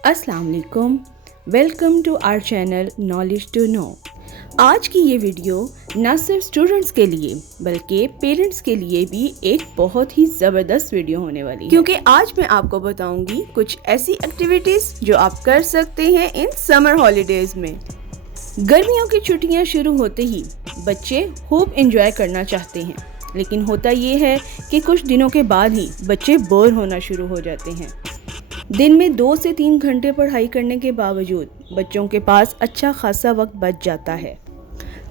अस्सलाम वालेकुम, welcome to our channel knowledge to know. आज की ये वीडियो न सिर्फ स्टूडेंट्स के लिए बल्कि पेरेंट्स के लिए भी एक बहुत ही ज़बरदस्त वीडियो होने वाली है, क्योंकि आज मैं आपको बताऊंगी कुछ ऐसी एक्टिविटीज़ जो आप कर सकते हैं इन समर हॉलीडेज़ में। गर्मियों की छुट्टियां शुरू होते ही बच्चे खूब एंजॉय करना चाहते हैं, लेकिन होता ये है कि कुछ दिनों के बाद ही बच्चे बोर होना शुरू हो जाते हैं। दिन में 2 से 3 घंटे पढ़ाई करने के बावजूद बच्चों के पास अच्छा खासा वक्त बच जाता है,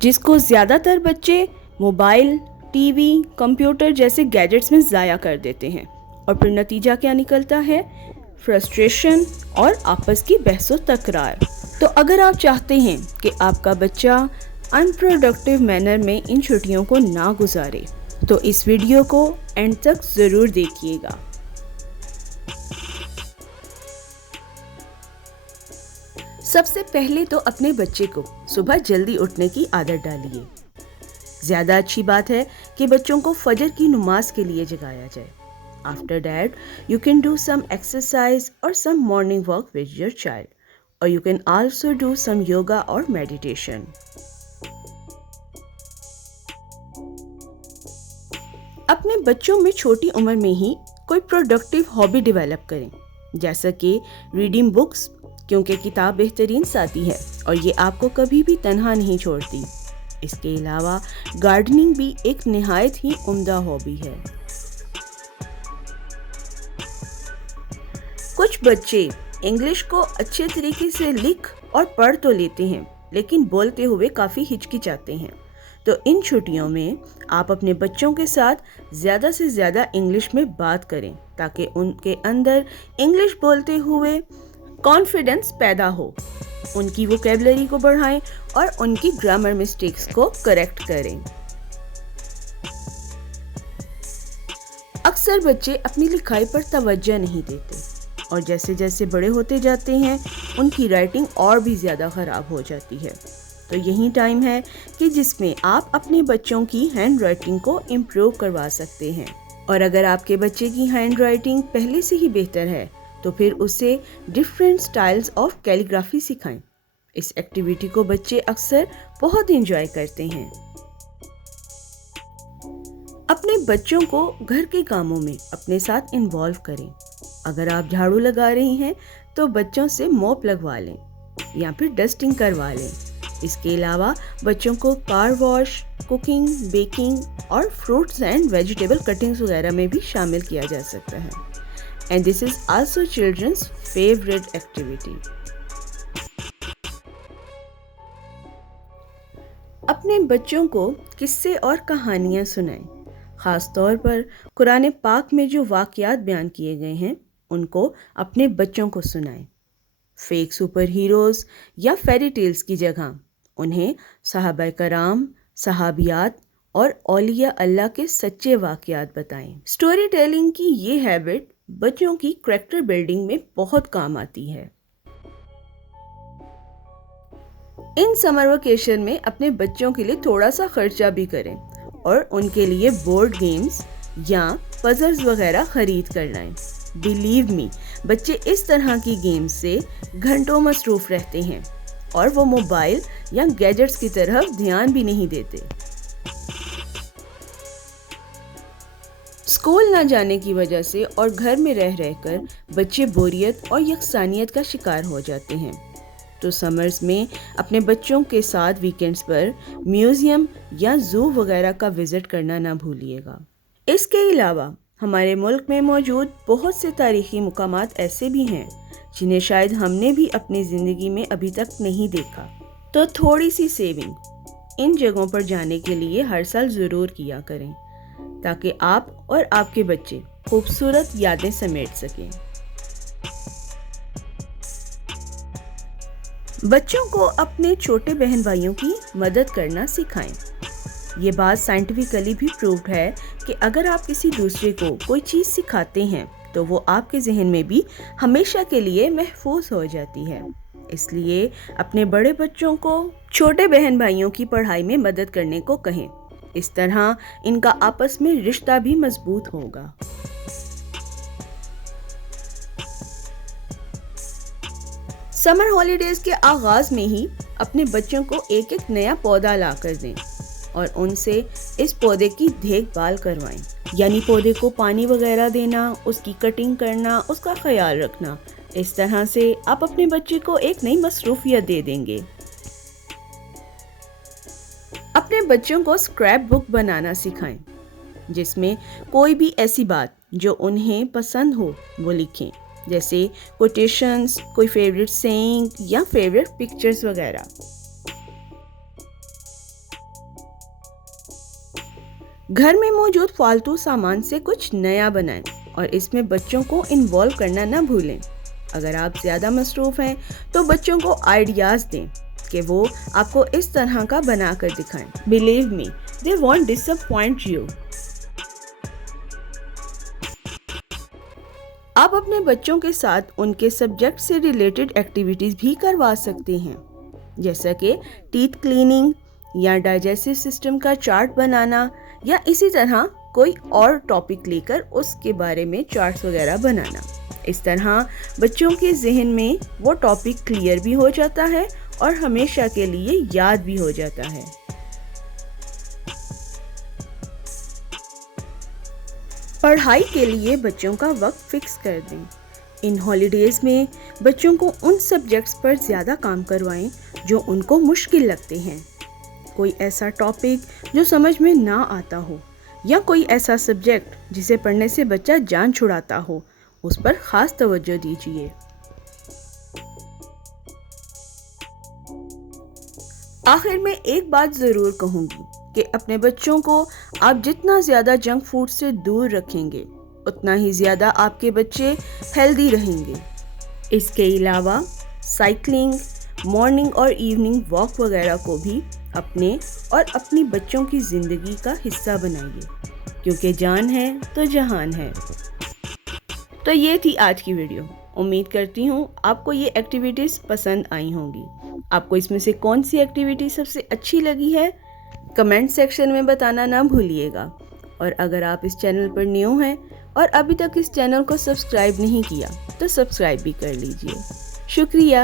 जिसको ज़्यादातर बच्चे मोबाइल, टीवी, कंप्यूटर जैसे गैजेट्स में ज़ाया कर देते हैं। और फिर नतीजा क्या निकलता है? फ्रस्ट्रेशन और आपस की बहसो तकरार। तो अगर आप चाहते हैं कि आपका बच्चा अनप्रोडक्टिव मैनर में इन छुट्टियों को ना गुजारे, तो इस वीडियो को एंड तक ज़रूर देखिएगा। सबसे पहले तो अपने बच्चे को सुबह जल्दी उठने की आदत डालिए। ज़्यादा अच्छी बात है कि बच्चों को फजर की नमाज के लिए जगाया जाए। After that you can do some exercise और some morning walk with your child, और you can also do some yoga और मेडिटेशन। अपने बच्चों में छोटी उम्र में ही कोई प्रोडक्टिव हॉबी डेवलप करें, जैसा कि रीडिंग बुक्स, क्योंकि किताब बेहतरीन साथी है और ये आपको कभी भी तन्हा नहीं छोड़ती। इसके अलावा गार्डनिंग भी एक निहायत ही उम्दा हॉबी है। कुछ बच्चे इंग्लिश को अच्छे तरीके से लिख और पढ़ तो लेते हैं, लेकिन बोलते हुए काफ़ी हिचकिचाते हैं। तो इन छुट्टियों में आप अपने बच्चों के साथ ज़्यादा से ज़्यादा इंग्लिश में बात करें, ताकि उनके अंदर इंग्लिश बोलते हुए कॉन्फिडेंस पैदा हो, उनकी वोकैबुलरी को बढ़ाएं और उनकी ग्रामर मिस्टेक्स को करेक्ट करें। अक्सर बच्चे अपनी लिखाई पर तवज्जो नहीं देते और जैसे जैसे बड़े होते जाते हैं उनकी राइटिंग और भी ज़्यादा ख़राब हो जाती है। तो यही टाइम है कि जिसमें आप अपने बच्चों की हैंड राइटिंग को इम्प्रूव करवा सकते हैं। और अगर आपके बच्चे की हैंड राइटिंग पहले से ही बेहतर है तो फिर उसे डिफरेंट स्टाइल्स ऑफ कैलीग्राफी सिखाएं। इस एक्टिविटी को बच्चे अक्सर बहुत एंजॉय करते हैं। अपने बच्चों को घर के कामों में अपने साथ इन्वॉल्व करें। अगर आप झाड़ू लगा रही हैं तो बच्चों से मॉप लगवा लें या फिर डस्टिंग करवा लें। इसके अलावा बच्चों को कार वॉश, कुकिंग, बेकिंग और फ्रूट्स एंड वेजिटेबल कटिंग्स वगैरह में भी शामिल किया जा सकता है। And this is also children's favorite activity. अपने बच्चों को किस्से और कहानियाँ सुनाएं। ख़ास तौर पर कुरान पाक में जो वाक़यात बयान किए गए हैं उनको अपने बच्चों को सुनाएं। फेक सुपर हीरोज़ या फेरी टेल्स की जगह उन्हें सहाबा कराम, सहाबियात और औलिया अल्लाह के सच्चे वाक़यात बताएं। स्टोरी टेलिंग की ये हैबिट बच्चों की कैरेक्टर बिल्डिंग में बहुत काम आती है। इन समर वेकेशन में अपने बच्चों के लिए थोड़ा सा खर्चा भी करें और उनके लिए बोर्ड गेम्स या पजल्स वगैरह खरीद कर लाएं। बिलीव मी, बच्चे इस तरह की गेम्स से घंटों मसरूफ रहते हैं और वो मोबाइल या गैजेट्स की तरफ ध्यान भी नहीं देते। स्कूल न जाने की वजह से और घर में रह रहकर बच्चे बोरियत और यकसानियत का शिकार हो जाते हैं। तो समर्स में अपने बच्चों के साथ वीकेंड्स पर म्यूज़ियम या ज़ू वगैरह का विज़िट करना ना भूलिएगा। इसके अलावा हमारे मुल्क में मौजूद बहुत से तारीख़ी मुकामात ऐसे भी हैं जिन्हें शायद हमने भी अपनी ज़िंदगी में अभी तक नहीं देखा। तो थोड़ी सी सेविंग इन जगहों पर जाने के लिए हर साल ज़रूर किया करें, ताकि आप और आपके बच्चे खूबसूरत यादें समेट सकें। बच्चों को अपने छोटे बहन भाइयों की मदद करना सिखाएं। ये बात साइंटिफिकली भी प्रूव्ड है कि अगर आप किसी दूसरे को कोई चीज़ सिखाते हैं तो वो आपके जहन में भी हमेशा के लिए महफूज हो जाती है। इसलिए अपने बड़े बच्चों को छोटे बहन भाइयों की पढ़ाई में मदद करने को कहें। इस तरह इनका आपस में रिश्ता भी मजबूत होगा। समर हॉलीडेज के आगाज में ही अपने बच्चों को एक एक नया पौधा ला कर दें और उनसे इस पौधे की देखभाल करवाएं। यानी पौधे को पानी वगैरह देना, उसकी कटिंग करना, उसका ख्याल रखना। इस तरह से आप अपने बच्चे को एक नई मसरूफियत दे देंगे। अपने बच्चों को स्क्रैप बुक बनाना सिखाएं, जिसमें कोई भी ऐसी बात जो उन्हें पसंद हो वो लिखें, जैसे कोटेशंस, कोई फेवरेट सेइंग या फेवरेट पिक्चर्स वगैरह। घर में मौजूद फालतू सामान से कुछ नया बनाएं और इसमें बच्चों को इन्वॉल्व करना ना भूलें। अगर आप ज़्यादा मसरूफ़ हैं तो बच्चों को आइडियाज़ दें कि वो आपको इस तरह का बना कर दिखाएं। Believe me, they want disappoint you. आप अपने बच्चों के साथ उनके सब्जेक्ट से रिलेटेड एक्टिविटीज़ भी करवा सकते हैं, जैसा कि टीथ क्लीनिंग या डाइजेस्टिव सिस्टम का चार्ट बनाना, या इसी तरह कोई और टॉपिक लेकर उसके बारे में चार्ट्स वगैरह बनाना। इस तरह बच्चों के जहन में वो टॉपिक क्लियर भी हो जाता है और हमेशा के लिए याद भी हो जाता है। पढ़ाई के लिए बच्चों का वक्त फिक्स कर दें। इन हॉलीडेज़ में बच्चों को उन सब्जेक्ट्स पर ज़्यादा काम करवाएं जो उनको मुश्किल लगते हैं। कोई ऐसा टॉपिक जो समझ में ना आता हो या कोई ऐसा सब्जेक्ट जिसे पढ़ने से बच्चा जान छुड़ाता हो, उस पर ख़ास तवज्जो दीजिए। आखिर में एक बात ज़रूर कहूँगी कि अपने बच्चों को आप जितना ज़्यादा जंक फूड से दूर रखेंगे, उतना ही ज़्यादा आपके बच्चे हेल्दी रहेंगे। इसके अलावा साइकिलिंग, मॉर्निंग और इवनिंग वॉक वगैरह को भी अपने और अपनी बच्चों की ज़िंदगी का हिस्सा बनाइए, क्योंकि जान है तो जहान है। तो ये थी आज की वीडियो। उम्मीद करती हूँ आपको ये एक्टिविटीज़ पसंद आई होंगी। आपको इसमें से कौन सी एक्टिविटी सबसे अच्छी लगी है, कमेंट सेक्शन में बताना ना भूलिएगा। और अगर आप इस चैनल पर न्यू हैं और अभी तक इस चैनल को सब्सक्राइब नहीं किया तो सब्सक्राइब भी कर लीजिए। शुक्रिया।